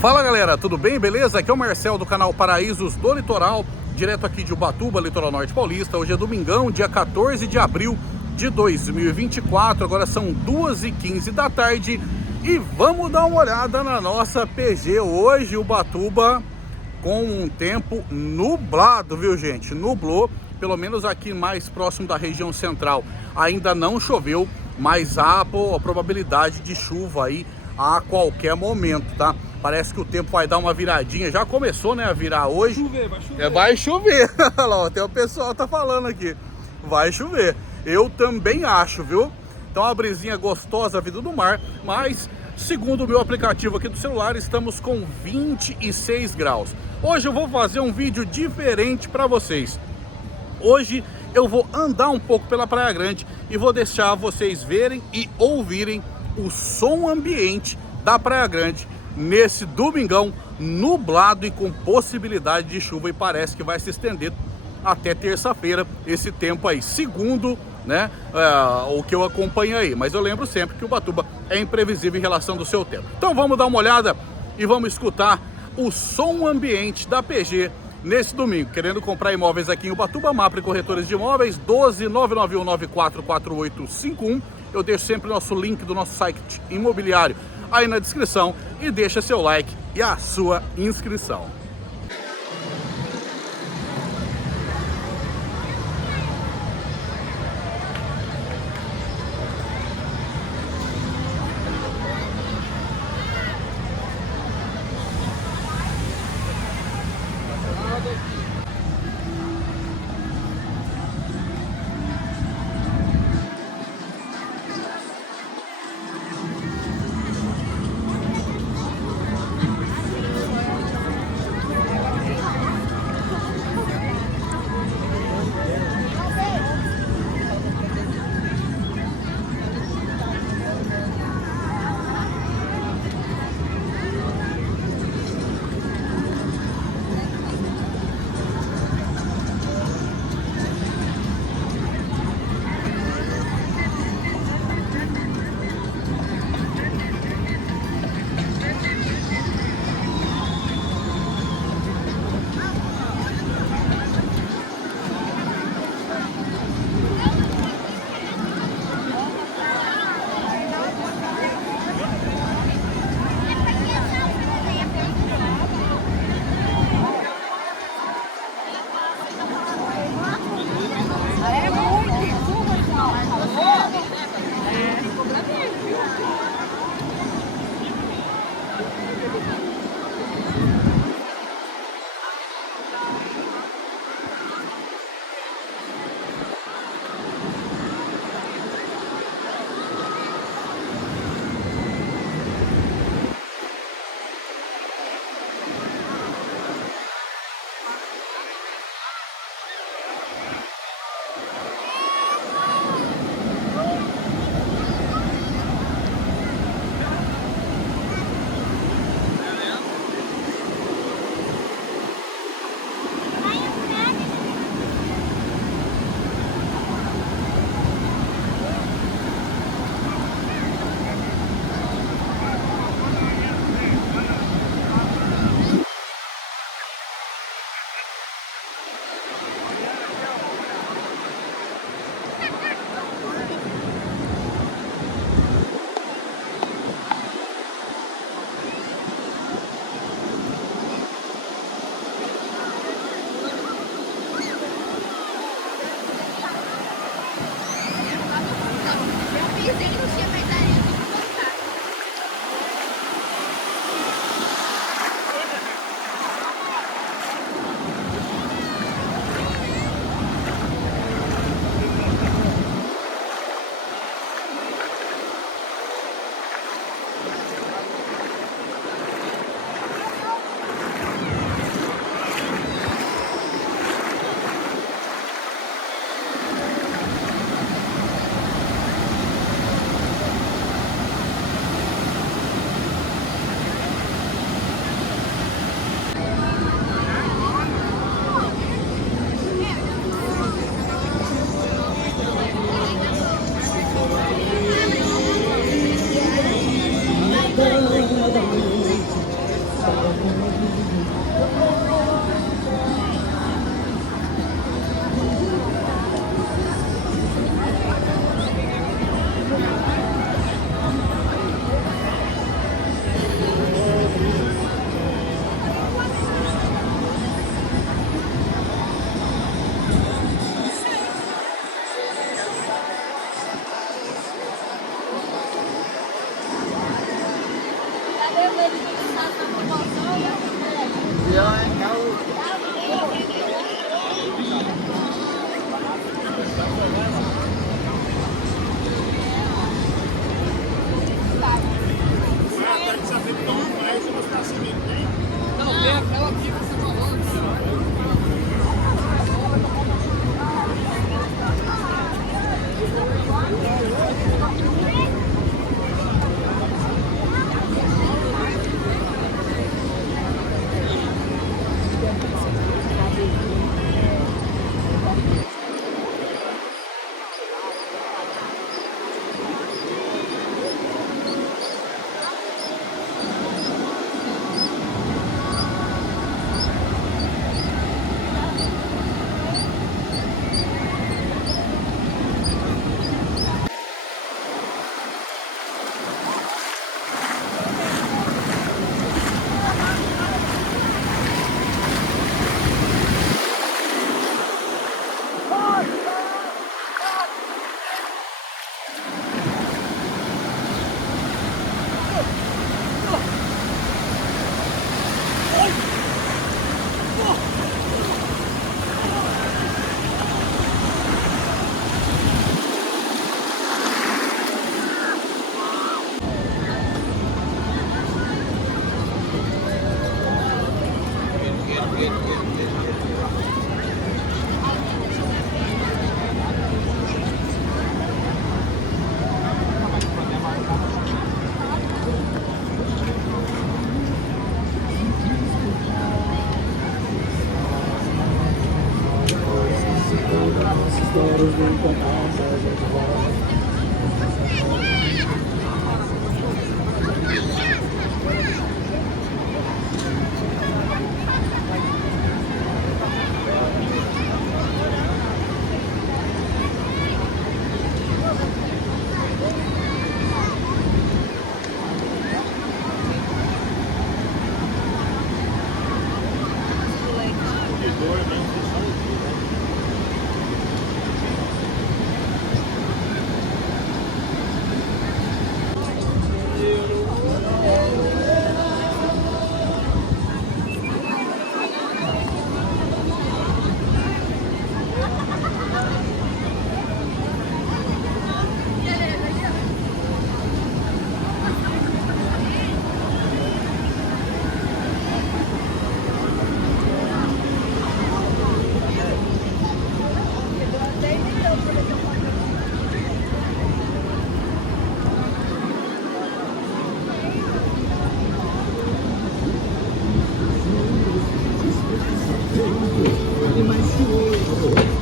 Fala galera, tudo bem? Beleza? Aqui é o Marcel do canal Paraísos do Litoral, direto aqui de Ubatuba, Litoral Norte Paulista. Hoje é domingão, dia 14 de abril de 2024, agora são 2h15 da tarde e vamos dar uma olhada na nossa PG. Hoje Ubatuba com um tempo nublado, viu gente? Nublou, pelo menos aqui mais próximo da região central ainda não choveu, mas há a probabilidade de chuva aí a qualquer momento, tá? Parece que o tempo vai dar uma viradinha, já começou, né, a virar hoje. Vai chover. Vai chover. Olha lá, até o pessoal tá falando aqui. Vai chover. Eu também acho, viu? Então uma brisinha gostosa vindo do mar, mas segundo o meu aplicativo aqui do celular, estamos com 26 graus. Hoje eu vou fazer um vídeo diferente para vocês. Hoje eu vou andar um pouco pela Praia Grande e vou deixar vocês verem e ouvirem o som ambiente da Praia Grande nesse domingão nublado e com possibilidade de chuva, e parece que vai se estender até terça-feira esse tempo aí, segundo, né, o que eu acompanho aí. Mas eu lembro sempre que Ubatuba é imprevisível em relação do seu tempo. Então vamos dar uma olhada e vamos escutar o som ambiente da PG nesse domingo. Querendo comprar imóveis aqui em Ubatuba, Mapre Corretores de Imóveis, 12991944851. Eu deixo sempre o nosso link do nosso site imobiliário aí na descrição e deixa seu like e a sua inscrição. Não, tem aquela aqui que você falou.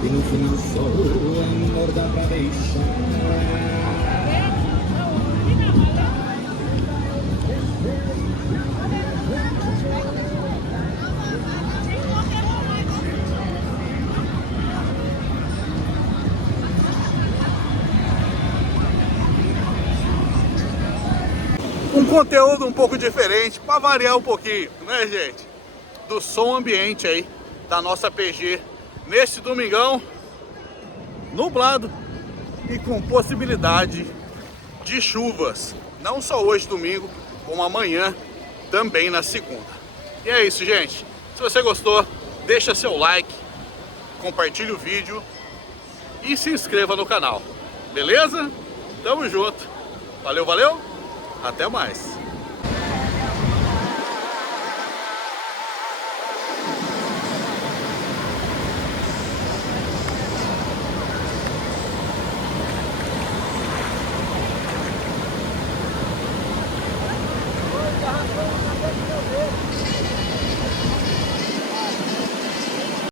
E no final só o amor dá pra deixar. Um conteúdo um pouco diferente, para variar um pouquinho, né, gente? Do som ambiente aí da nossa PG neste domingão nublado e com possibilidade de chuvas, não só hoje domingo, como amanhã também na segunda. E é isso, gente. Se você gostou, deixa seu like, compartilhe o vídeo e se inscreva no canal. Beleza? Tamo junto. Valeu, valeu. Até mais.